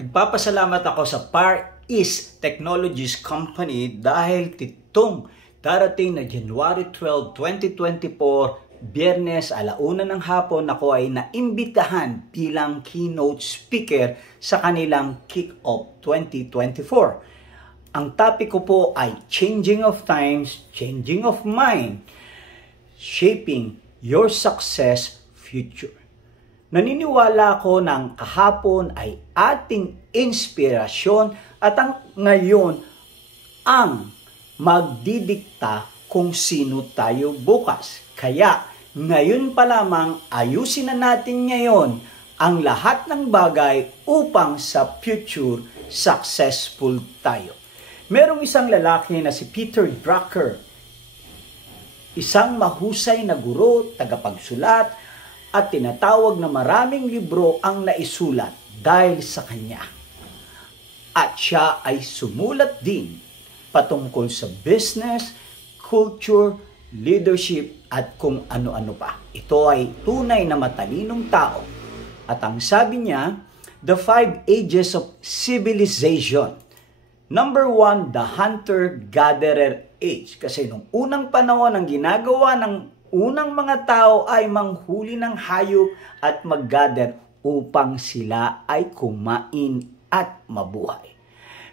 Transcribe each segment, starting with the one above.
Nagpapasalamat ako sa Far East Technologies Company dahil titong darating na January 12, 2024, Biyernes, 1:00 ng hapon, ako ay naimbitahan bilang keynote speaker sa kanilang Kick-Off 2024. Ang topic ko po ay Changing of Times, Changing of Mind, Shaping Your Success Future. Naniniwala ako ng kahapon ay ating inspirasyon at ang ngayon ang magdidikta kung sino tayo bukas. Kaya ngayon pa lamang ayusin na natin ngayon ang lahat ng bagay upang sa future successful tayo. Merong isang lalaki na si Peter Drucker, isang mahusay na guro, tagapagsulat, at tinatawag na maraming libro ang naisulat dahil sa kanya. At siya ay sumulat din patungkol sa business, culture, leadership, at kung ano-ano pa. Ito ay tunay na matalinong tao. At ang sabi niya, The 5 Ages of Civilization. Number 1, the hunter-gatherer age. Kasi nung unang panahon, ang ginagawa ng unang mga tao ay manghuli ng hayop at mag-gather upang sila ay kumain at mabuhay.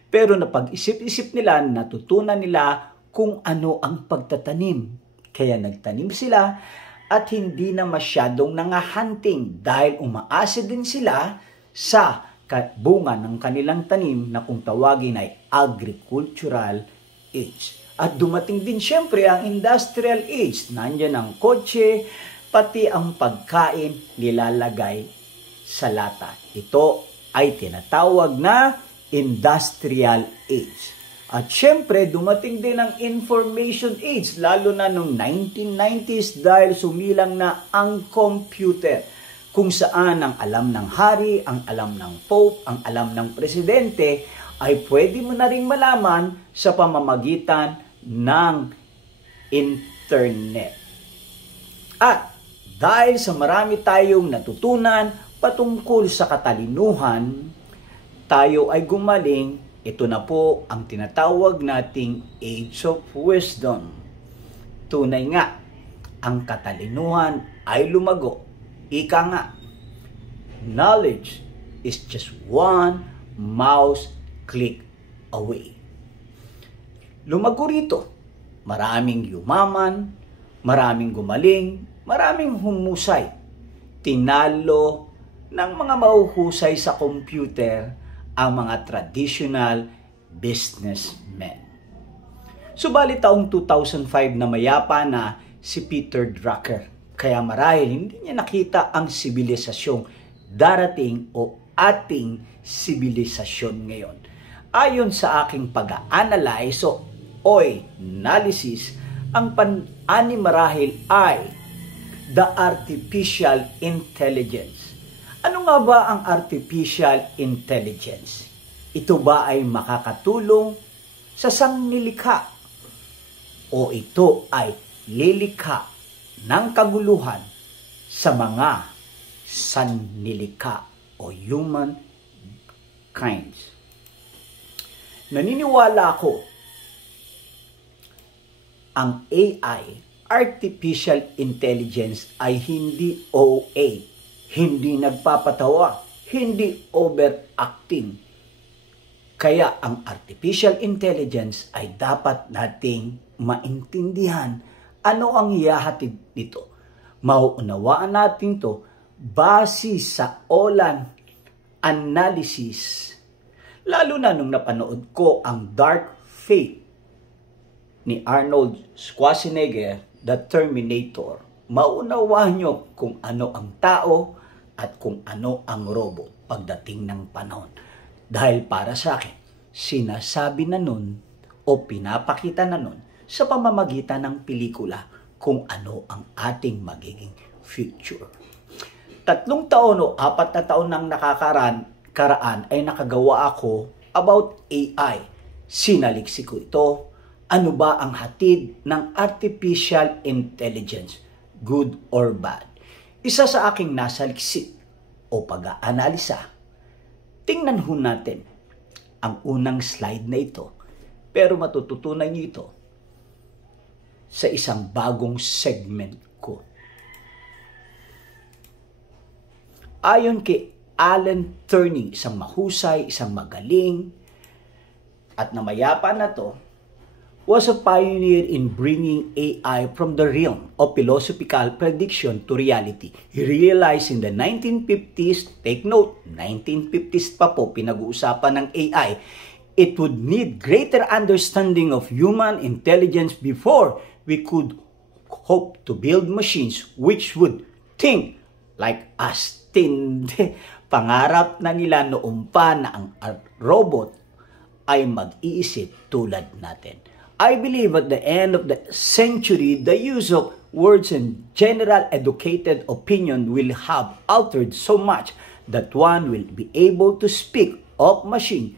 Pero napag-isip-isip nila, natutunan nila kung ano ang pagtatanim. Kaya nagtanim sila at hindi na masyadong nangahunting dahil umaasa din sila sa bunga ng kanilang tanim na kung tawagin ay agricultural age. At dumating din siyempre ang industrial age. Nandiyan ang kotse, pati ang pagkain nilalagay sa lata. Ito ay tinatawag na industrial age. At siyempre dumating din ang information age, lalo na noong 1990s dahil sumilang na ang computer. Kung saan ang alam ng hari, ang alam ng pope, ang alam ng presidente, ay pwede mo na rin malaman sa pamamagitan ng internet. At dahil sa marami tayong natutunan patungkol sa katalinuhan, tayo ay gumaling. Ito na po ang tinatawag nating Age of Wisdom. Tunay nga, ang katalinuhan ay lumago. Ika nga, knowledge is just one mouse click away. Lumago rito. Maraming yumaman, maraming gumaling, maraming humusay. Tinalo ng mga mahuhusay sa computer ang mga traditional businessmen. Subalit taong 2005 na mayapa na si Peter Drucker. Kaya marahil hindi niya nakita ang sibilisasyong darating o ating sibilisasyon ngayon. Ayon sa aking pag-analyze analysis, ang pan-ani marahil ay the artificial intelligence. Ano nga ba ang artificial intelligence? Ito ba ay makakatulong sa sangnilikha? O ito ay lilikha ng kaguluhan sa mga sannilikha o human kinds? Naniniwala ako ang AI, artificial intelligence, ay hindi OA, hindi nagpapatawa, hindi overacting. Kaya ang artificial intelligence ay dapat nating maintindihan ano ang ihahatid nito. Mauunawaan natin to base sa Olan analysis. Lalo na nung napanood ko ang Dark Fate ni Arnold Schwarzenegger, The Terminator, maunawaan nyo kung ano ang tao at kung ano ang robot pagdating ng panahon. Dahil para sa akin, sinasabi na nun o pinapakita na nun sa pamamagitan ng pelikula kung ano ang ating magiging future. 3 taon o 4 na taon nang nakakaraan ay nakagawa ako about AI. Sinaliksik ko ito. Ano ba ang hatid ng artificial intelligence? Good or bad? Isa sa aking nasaliksik o pag-aanalisa Tingnan ho natin ang unang slide na ito. Pero matututunan niyo ito sa isang bagong segment ko. Ayon kay Alan Turing, isang mahusay, isang magaling, at namayapa na to, was a pioneer in bringing AI from the realm of philosophical prediction to reality. He realized in the 1950s, take note, 1950s pa po pinag-uusapan ng AI, it would need greater understanding of human intelligence before we could hope to build machines which would think like us. Tindi. Pangarap na nila noon pa na ang robot ay mag-iisip tulad natin. I believe at the end of the century, the use of words and general educated opinion will have altered so much that one will be able to speak of machine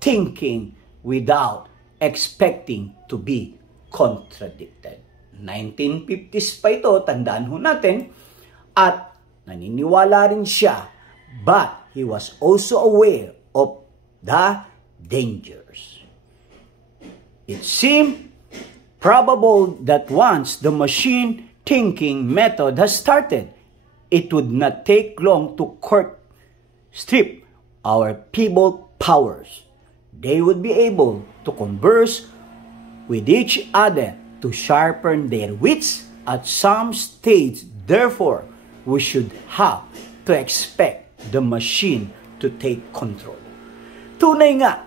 thinking without expecting to be contradicted. 1950s pa ito, tandaan ho natin, at naniniwala rin siya, but he was also aware of the dangers. It seemed probable that once the machine thinking method has started, it would not take long to strip our feeble powers. They would be able to converse with each other to sharpen their wits at some stage. Therefore, we should have to expect the machine to take control. Tunay nga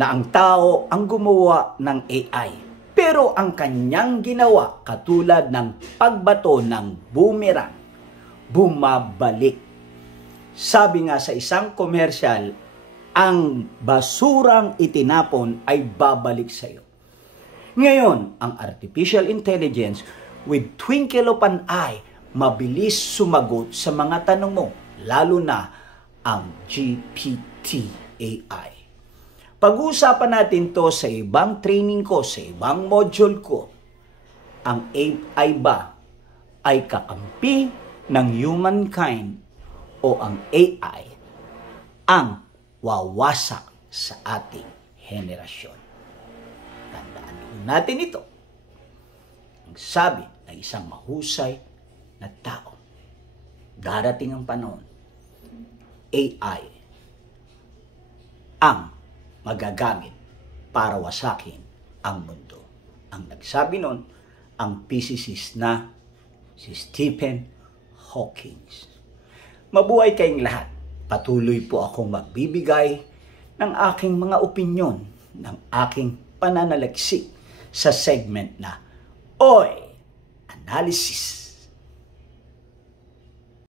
na ang tao ang gumawa ng AI. Pero ang kanyang ginawa, katulad ng pagbato ng boomerang, bumabalik. Sabi nga sa isang komersyal, ang basurang itinapon ay babalik sa iyo. Ngayon, ang artificial intelligence with twinkle of an eye, mabilis sumagot sa mga tanong mo, lalo na ang GPT AI. Pag-uusapan natin to sa ibang training ko, sa ibang module ko. Ang AI ba ay kakampi ng humankind o ang AI ang wawasak sa ating henerasyon? Tandaan natin ito. Ang sabi ng isang mahusay na tao, darating ang panahon, AI ang magagamit para wasakin ang mundo. Ang nagsabi nun, ang physicist na si Stephen Hawking. Mabuhay kayong lahat. Patuloy po akong magbibigay ng aking mga opinyon, ng aking pananaliksik sa segment na Oy Analysis.